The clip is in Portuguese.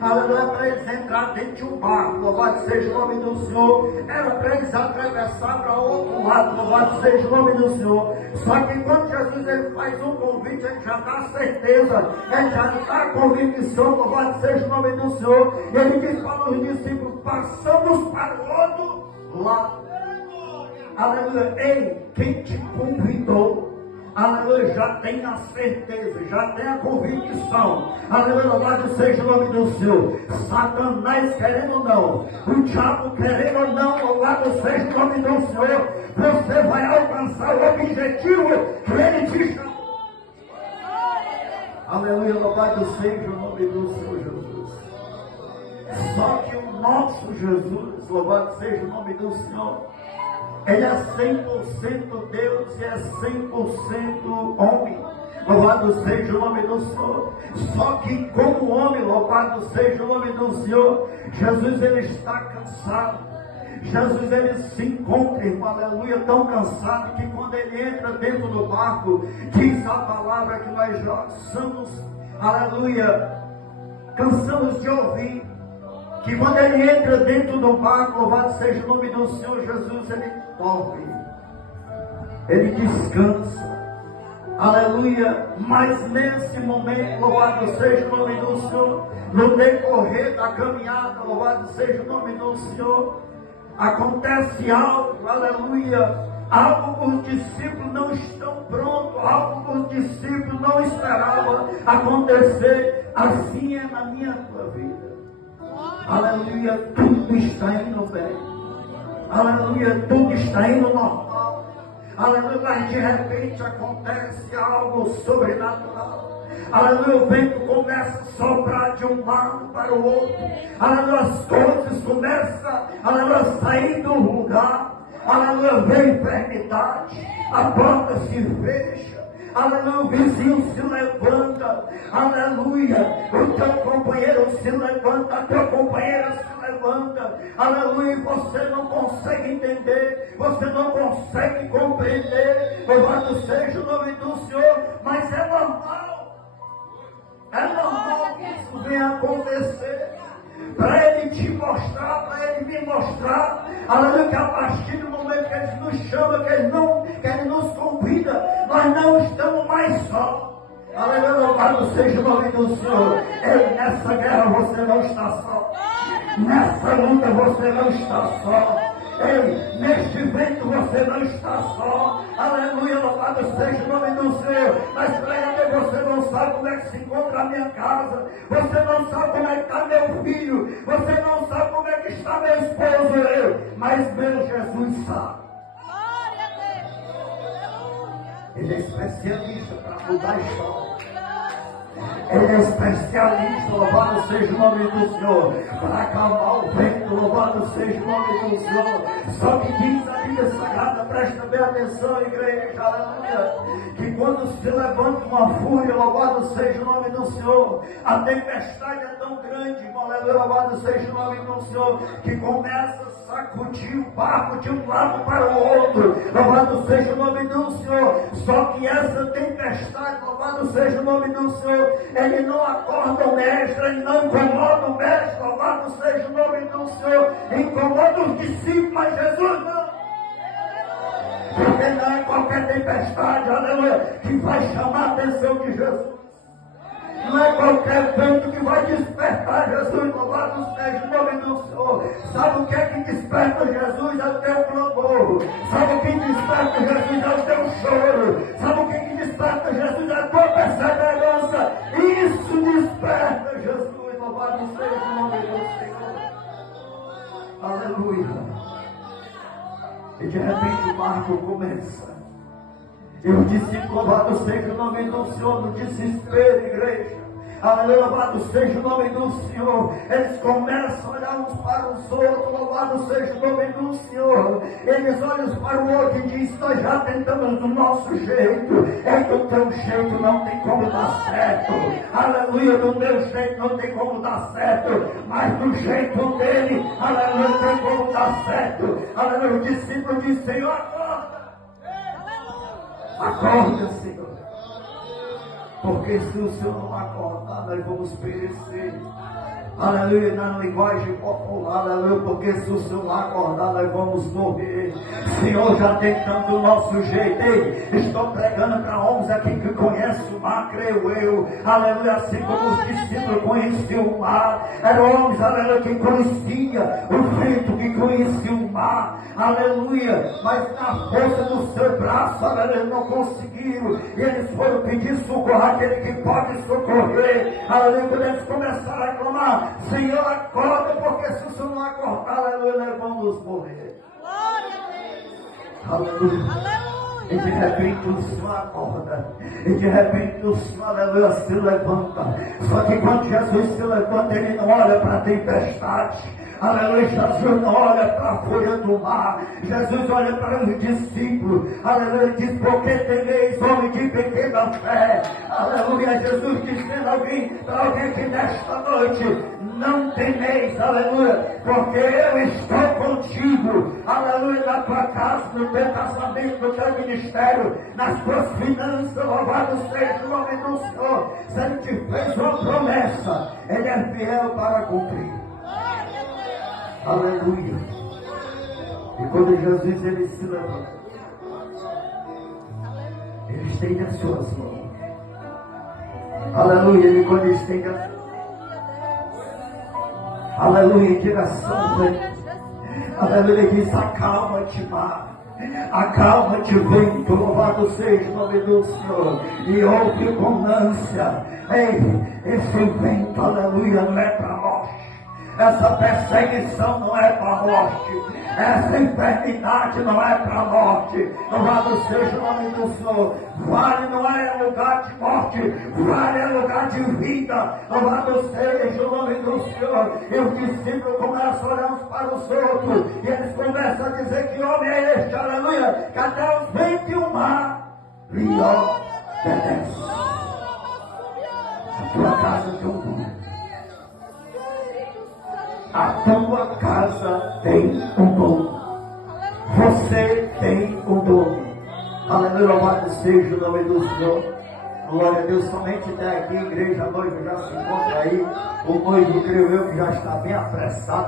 aleluia, para eles entrar dentro de um barco, louvado seja o nome do Senhor, era para eles atravessar para outro lado, louvado seja o nome do Senhor. Só que quando Jesus ele faz um convite, ele já dá certeza, ele já dá convicção, louvado seja o nome do Senhor, e ele diz para os discípulos: passamos para o outro lado. Aleluia, ei, quem te convidou, aleluia, já tem a certeza, já tem a convicção, aleluia, louvado seja o nome do Senhor. Satanás querendo ou não, o diabo querendo ou não, louvado seja o nome do Senhor, você vai alcançar o objetivo que ele te chamou. Aleluia, louvado seja o nome do Senhor Jesus. Só que o nosso Jesus, louvado seja o nome do Senhor, ele é 100% Deus e é 100% homem. Louvado seja o nome do Senhor. Só que como homem, louvado seja o nome do Senhor, Jesus ele está cansado. Jesus ele se encontra, irmão, aleluia, tão cansado que quando ele entra dentro do barco, diz a palavra que nós já somos, aleluia, cansamos de ouvir, que quando ele entra dentro do barco, louvado seja o nome do Senhor Jesus, ele dorme, ele descansa, aleluia. Mas nesse momento, louvado seja o nome do Senhor, no decorrer da caminhada, louvado seja o nome do Senhor, acontece algo, aleluia, algo que os discípulos não estão prontos, algo que os discípulos não esperavam acontecer. Assim é na minha tua vida. Aleluia, tudo está indo bem. Aleluia, tudo está indo normal. Aleluia, mas de repente acontece algo sobrenatural. Aleluia, o vento começa a soprar de um lado para o outro. Aleluia, as coisas começam, aleluia, a sair do lugar. Aleluia, vem enfermidade, a porta se fecha. Aleluia, o vizinho se levanta. Aleluia, o teu companheiro se levanta, a tua companheira se levanta. Aleluia, e você não consegue entender, você não consegue compreender. Louvado seja o nome do Senhor, mas é normal. É normal que isso venha acontecer, para ele te mostrar, para ele me mostrar, aleluia, que a partir do momento que ele nos chama, que ele nos convida, nós não estamos mais só. Aleluia, louvado seja o nome do Senhor. Nessa guerra você não está só, nessa luta você não está só. Ei, neste vento você não está só. Aleluia, louvado seja o nome do Senhor. Mas para ele você não sabe como é que se encontra a minha casa, você não sabe como é que está meu filho, você não sabe como é que está meu esposo, mas meu Jesus sabe. Ele é especialista para mudar a história. Ele é especialista, louvado seja o nome do Senhor, para acalmar o vento, louvado seja o nome do Senhor. Só que diz a Bíblia Sagrada, presta bem atenção, igreja, aleluia, que quando se levanta uma fúria, louvado seja o nome do Senhor, a tempestade é tão grande, aleluia, louvado seja o nome do Senhor, que começa a sacudir o barco de um lado para o outro, louvado seja o nome do Senhor. Só que essa tempestade, louvado seja o nome do Senhor, ele não acorda o mestre, ele não incomoda o mestre, louvado seja o nome do Senhor, incomoda os discípulos, mas Jesus não. Porque não é qualquer tempestade, aleluia, que vai chamar a atenção de Jesus. Não é qualquer vento que vai despertar Jesus, louvado seja o nome do Senhor. Sabe o que é que desperta Jesus? É o teu clamor. Sabe o que desperta Jesus? É o teu choro. Sabe o que desperta Jesus? É a tua perseverança. Isso desperta Jesus, louvado seja o nome do Senhor. Aleluia. E de repente o barco começa. E os discípulos, louvado seja o nome do Senhor, no desespero, igreja. Aleluia, louvado seja o nome do Senhor. Eles começam a olhar uns para os outros, louvado seja o nome do Senhor. Eles olham uns para o outro e dizem: nós já tentamos do nosso jeito, é do teu jeito não tem como dar certo. Aleluia, do meu jeito não tem como dar certo, mas do jeito dele, aleluia, tem como dar certo. Aleluia, o discípulo diz: Senhor, acorda. Acorda, Senhor. Porque se o Senhor não acordar, nós vamos perecer. aleluia, na linguagem popular, aleluia, porque se o Senhor não acordar, nós vamos morrer. Senhor, já tentando do nosso jeito, ei, estou pregando para homens aqui que conhecem o mar, creio eu, aleluia, assim como os discípulos conheciam o mar, eram homens, aleluia, que conheciam o vento, que conheciam o mar, aleluia, mas na força do seu braço, aleluia, não conseguiram, e eles foram pedir socorro àquele que pode socorrer, aleluia, quando eles começaram a clamar, Senhor, acorda, porque se o Senhor não acordar, aleluia, nós vamos morrer. Aleluia. E de repente o Senhor acorda. E de repente o Senhor, aleluia, se levanta. Só que quando Jesus se levanta, ele não olha para a tempestade. Aleluia, Jesus não olha para a fúria do mar. Jesus olha para os discípulos. Aleluia, ele diz, por que temeis, homem de pequena fé? Aleluia, Jesus dizendo para alguém aqui nesta noite, não temeis, aleluia, porque eu estou contigo, aleluia, na tua casa, no teu casamento, no teu ministério, nas tuas finanças, louvado seja o nome do Senhor. Se Ele te fez uma promessa, Ele é fiel para cumprir. Aleluia. E quando Jesus ele se levanta, ele estende as suas mãos. Aleluia. E quando ele estende as suas mãos, aleluia, em direção dele, aleluia, ele diz, acalma-te, mar, acalma-te, vento, louvado seja o nome do Senhor, e ouve com ânsia. Ei, esse vento, aleluia, não é para morte. Essa perseguição não é para a morte. Essa enfermidade não é para a morte. Louvado seja o nome do Senhor. Vale não é lugar de morte. Vale é lugar de vida. Louvado seja o nome do Senhor. E os discípulos começam a olhar uns para os outros. E eles começam a dizer, que homem é este? Aleluia. Que até os ventos e o mar lhe obedecem. A tua casa tem um dono. A tua casa tem um dono. Você tem um dono. Aleluia, louvado seja o nome do Senhor. Glória a Deus, somente até aqui, igreja, a noiva já se encontra aí. O noivo, creio eu, que já está bem apressado.